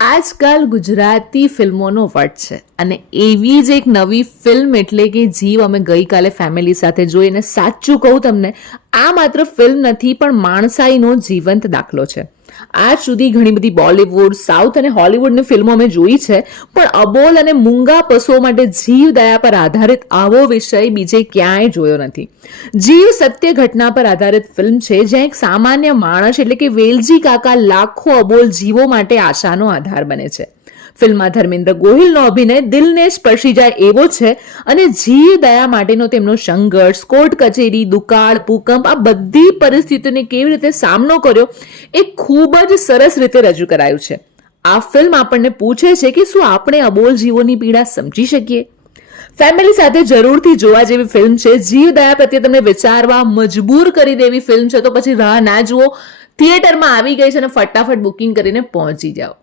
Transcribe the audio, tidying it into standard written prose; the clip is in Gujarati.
આજકાલ ગુજરાતી ફિલ્મોનો વટ છે અને એવી જ એક નવી ફિલ્મ એટલે કે જીવ અમે ગઈકાલે ફેમિલી સાથે જોઈ અને સાચું કહું તમને આ માત્ર ફિલ્મ નથી પણ માણસાઈનો જીવંત દાખલો છે. આજ સુધી ઘણી બધી બોલિવૂડ, સાઉથ અને હોલિવૂડની ફિલ્મો અમે જોઈ છે, પણ અબોલ અને મૂંગા પશુઓ માટે જીવ દયા પર આધારિત આવો વિષય બીજે ક્યાંય જોયો નથી. જીવ સત્ય ઘટના પર આધારિત ફિલ્મ છે જ્યાં એક સામાન્ય માણસ એટલે કે વેલજી કાકા લાખો અબોલ જીવો માટે આશાનો આધાર બને છે. ફિલ્મમાં ધર્મેન્દ્ર ગોહિલનો અભિનય દિલને સ્પર્શી જાય એવો છે અને જીવ દયા માટેનો તેમનો સંઘર્ષ, કોર્ટ કચેરી, દુકાળ, ભૂકંપ આ બધી પરિસ્થિતિને કેવી રીતે સામનો કર્યો એ ખૂબ જ સરસ રીતે રજૂ કરાયું છે. આ ફિલ્મ આપણને પૂછે છે કે શું આપણે અબોલ જીવોની પીડા સમજી શકીએ? ફેમિલી સાથે જરૂરથી જોવા જેવી ફિલ્મ છે. જીવ દયા પ્રત્યે તમને વિચારવા મજબૂર કરી દેવી ફિલ્મ છે, તો પછી રાહ ના જુઓ. થિયેટરમાં આવી ગઈ છે અને ફટાફટ બુકિંગ કરીને પહોંચી જાઓ.